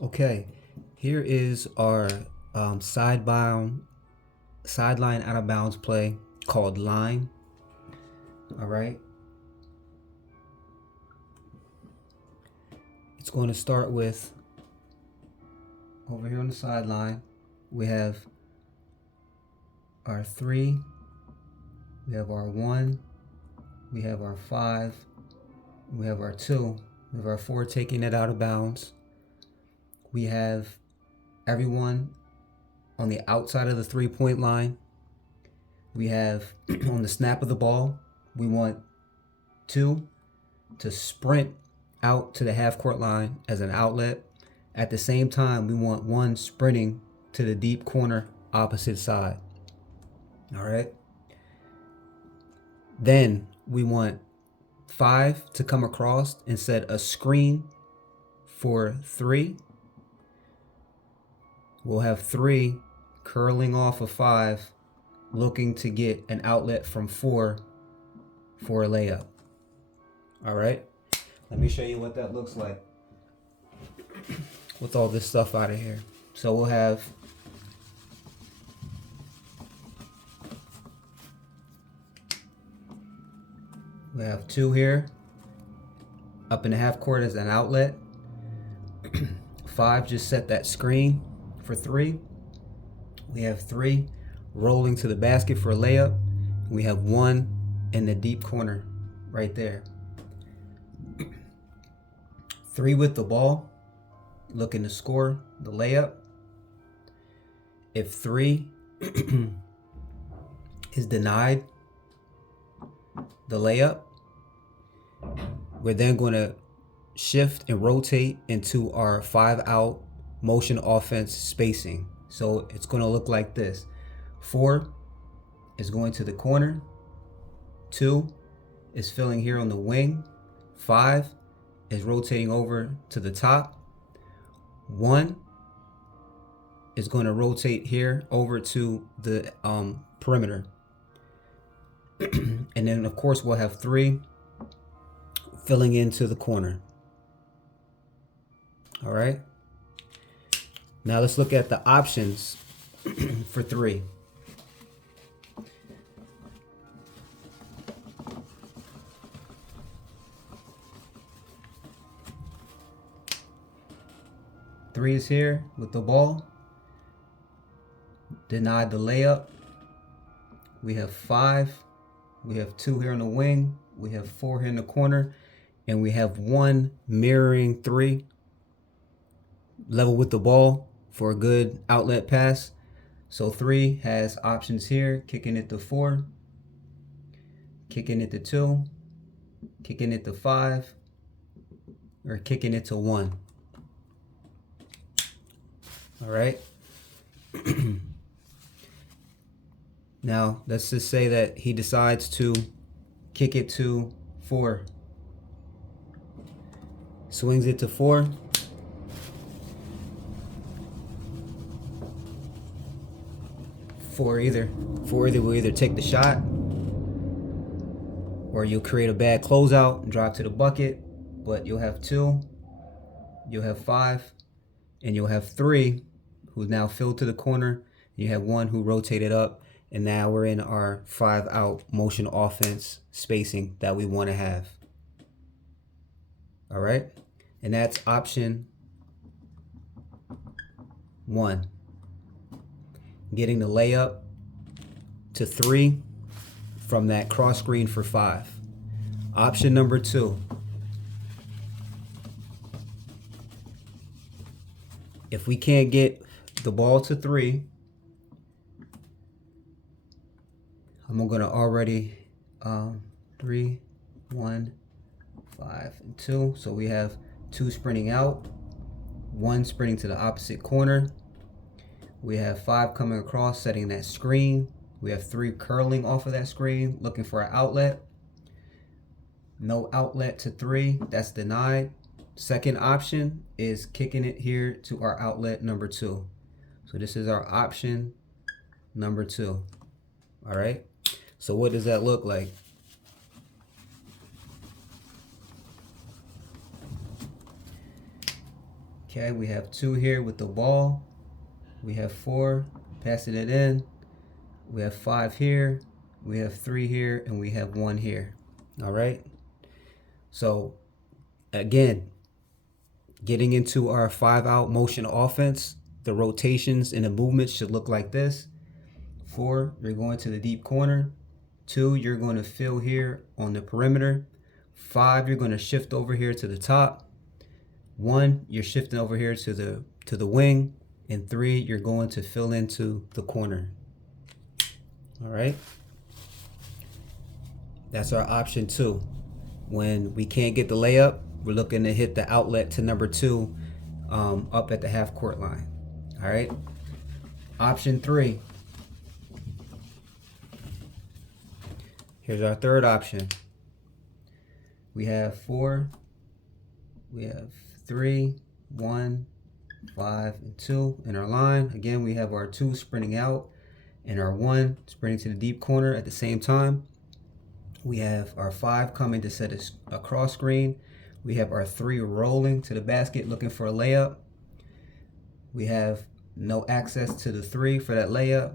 Okay, here is our sideline out of bounds play called line. All right. It's going to start with, over here on the sideline, we have our 3, we have our 1, we have our 5, we have our 2, we have our 4 taking it out of bounds. We have everyone on the outside of the 3-point line. We have on the snap of the ball, we want 2 to sprint out to the half court line as an outlet. At the same time, we want 1 sprinting to the deep corner opposite side. All right. Then we want 5 to come across and set a screen for 3. We'll have 3 curling off of 5, looking to get an outlet from 4 for a layup. All right. Let me show you what that looks like with all this stuff out of here. So we'll have we have 2 here up in the half court as an outlet. 5 just set that screen for 3. We have 3 rolling to the basket for a layup. We have 1 in the deep corner right there. 3 with the ball, looking to score the layup. If 3 is denied the layup, we're then going to shift and rotate into our 5-out motion offense spacing. So it's going to look like this. 4 is going to the corner. 2 is filling here on the wing. 5 is rotating over to the top. 1 is going to rotate here over to the perimeter. And then of course we'll have 3 filling into the corner. All right. Now let's look at the options for 3. Three is here with the ball. Denied the layup. We have 5. We have 2 here on the wing. We have 4 here in the corner. And we have 1 mirroring 3. Level with the ball for a good outlet pass. So 3 has options here. Kicking it to 4. Kicking it to 2. Kicking it to 5. Or kicking it to 1. All right. Now, let's just say that he decides to kick it to 4. Swings it to 4. Four either will either take the shot, or you'll create a bad closeout and drop to the bucket. But you'll have 2, you'll have 5, and you'll have 3 who's now filled to the corner. You have 1 who rotated up, and now we're in our 5-out motion offense spacing that we want to have. All right, and that's option 1. Getting the layup to 3 from that cross screen for 5. Option number 2. If we can't get the ball to 3, I'm going to already 3, 1, 5, and 2. So we have 2 sprinting out, 1 sprinting to the opposite corner. We have 5 coming across, setting that screen. We have 3 curling off of that screen, looking for an outlet. No outlet to 3, that's denied. Second option is kicking it here to our outlet number 2. So this is our option number 2. All right. So what does that look like? Okay, we have 2 here with the ball. We have 4 passing it in. We have 5 here. We have 3 here, and we have 1 here. All right. So again, getting into our 5-out motion offense, the rotations and the movements should look like this. 4, you're going to the deep corner. 2, you're going to fill here on the perimeter. 5, you're going to shift over here to the top. 1, you're shifting over here to the wing. And 3, you're going to fill into the corner. All right. That's our option 2. When we can't get the layup, we're looking to hit the outlet to number 2 up at the half court line. All right. Option 3. Here's our third option. We have 4. We have 3, 1, 5, and 2 in our line. Again, we have our 2 sprinting out and our 1 sprinting to the deep corner at the same time. We have our 5 coming to set a cross screen. We have our 3 rolling to the basket looking for a layup. We have no access to the 3 for that layup.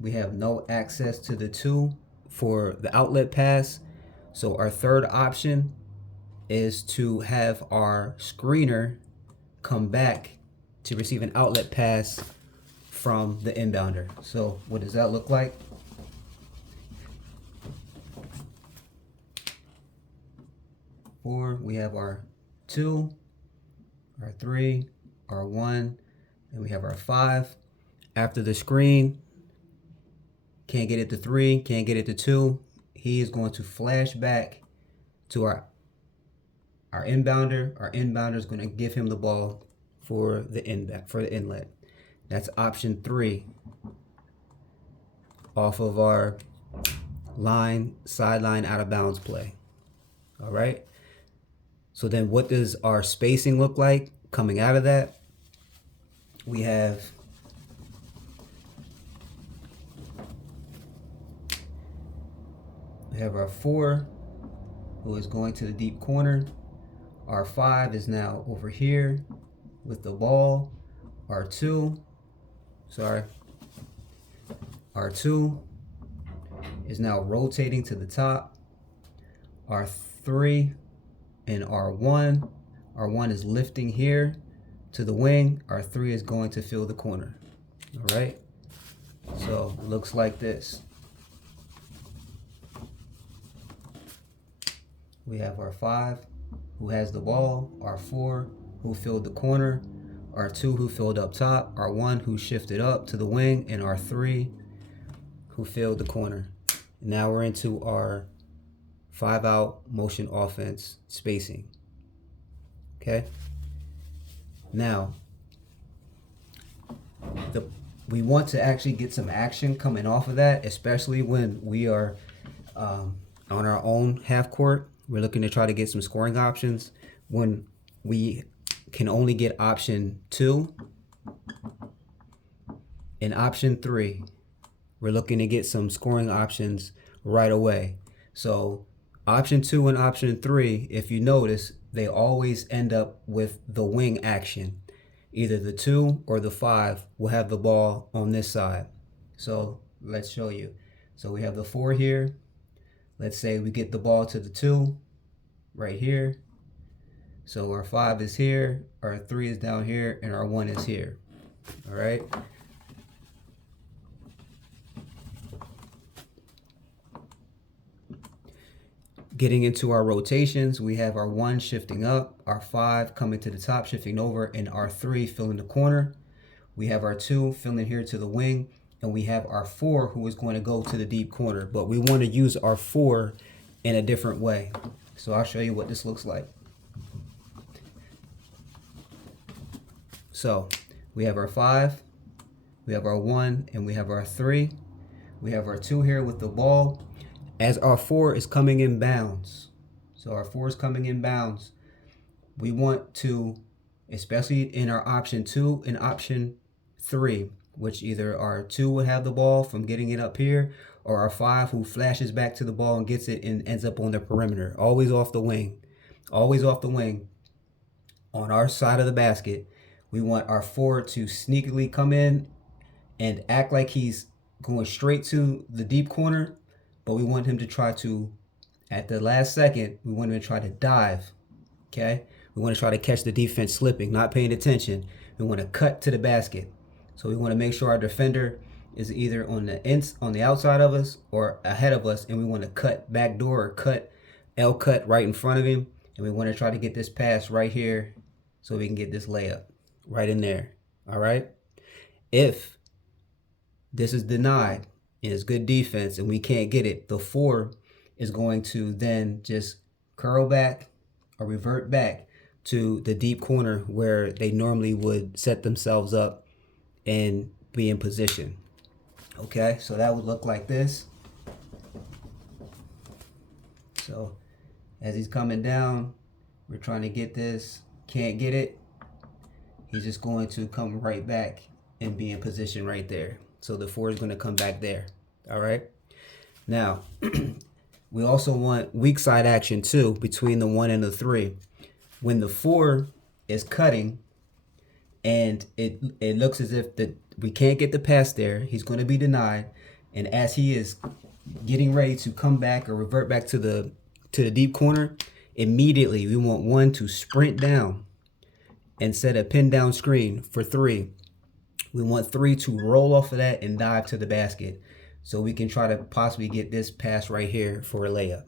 We have no access to the 2 for the outlet pass. So our third option is to have our screener come back to receive an outlet pass from the inbounder. So what does that look like? We have our 2, our 3, our 1, and we have our 5. After the screen, can't get it to 3, can't get it to 2. He is going to flash back to our inbounder. Our inbounder is going to give him the ball for the inlet. That's option 3 off of our sideline out of bounds play. All right. So then what does our spacing look like coming out of that? We have our 4 who is going to the deep corner. Our 5 is now over here with the ball. Our 2 is now rotating to the top. Our 3 and our 1 is lifting here to the wing. Our 3 is going to fill the corner. All right. So it looks like this. We have our 5 who has the ball, our 4 who filled the corner, our 2 who filled up top, our 1 who shifted up to the wing, and our 3 who filled the corner. Now we're into our 5-out motion offense spacing. Okay. Now, we want to actually get some action coming off of that, especially when we are on our own half court. We're looking to try to get some scoring options. When we can only get option 2 and option 3, we're looking to get some scoring options right away. So option 2 and option 3, if you notice, they always end up with the wing action. Either the 2 or the 5 will have the ball on this side. So let's show you. So we have the 4 here. Let's say we get the ball to the 2 right here. So our 5 is here, our 3 is down here, and our 1 is here. All right. Getting into our rotations, we have our 1 shifting up, our 5 coming to the top, shifting over, and our 3 filling the corner. We have our 2 filling here to the wing, and we have our 4 who is going to go to the deep corner. But we want to use our 4 in a different way. So I'll show you what this looks like. So we have our 5, we have our 1, and we have our 3. We have our 2 here with the ball. As our 4 is coming in bounds, so our 4 is coming in bounds, we want to, especially in our option 2 and option 3, which either our 2 would have the ball from getting it up here, or our 5 who flashes back to the ball and gets it and ends up on the perimeter, always off the wing on our side of the basket. We want our 4 to sneakily come in and act like he's going straight to the deep corner, but we want him to try to, at the last second, we want him to try to dive, okay? We want to try to catch the defense slipping, not paying attention. We want to cut to the basket. So we want to make sure our defender is either on the outside of us or ahead of us, and we want to cut backdoor or cut L cut right in front of him, and we want to try to get this pass right here so we can get this layup right in there. All right. If this is denied and it's good defense and we can't get it, the 4 is going to then just curl back or revert back to the deep corner where they normally would set themselves up and be in position. Okay, so that would look like this. So as he's coming down, we're trying to get this, can't get it. He's just going to come right back and be in position right there. So the 4 is going to come back there. All right. Now, we also want weak side action too between the 1 and the 3. When the 4 is cutting and it looks as if we can't get the pass there, he's going to be denied. And as he is getting ready to come back or revert back to the deep corner, immediately we want 1 to sprint down and set a pin down screen for 3. We want 3 to roll off of that and dive to the basket so we can try to possibly get this pass right here for a layup.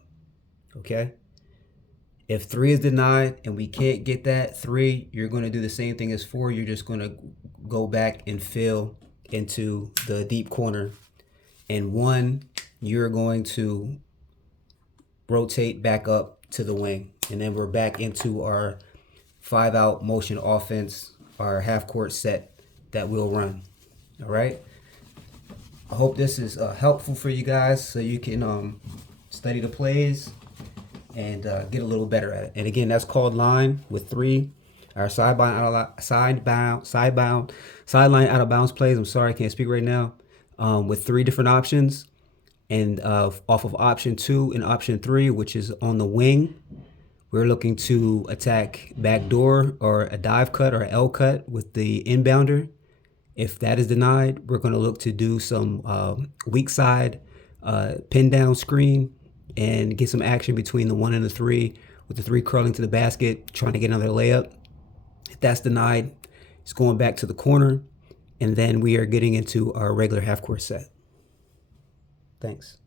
Okay? If 3 is denied and we can't get that 3, you're going to do the same thing as 4. You're just going to go back and fill into the deep corner. And 1, you're going to rotate back up to the wing. And then we're back into our 5-out motion offense, our half court set that we'll run. All right. I hope this is helpful for you guys so you can study the plays and get a little better at it. And again, that's called line with 3, our sideline out of bounds plays. I'm sorry, I can't speak right now. With 3 different options, and off of option 2 and option 3, which is on the wing, we're looking to attack backdoor or a dive cut or L cut with the inbounder. If that is denied, we're going to look to do some weak side pin down screen and get some action between the 1 and the 3, with the 3 curling to the basket, trying to get another layup. If that's denied, it's going back to the corner, and then we are getting into our regular half court set. Thanks.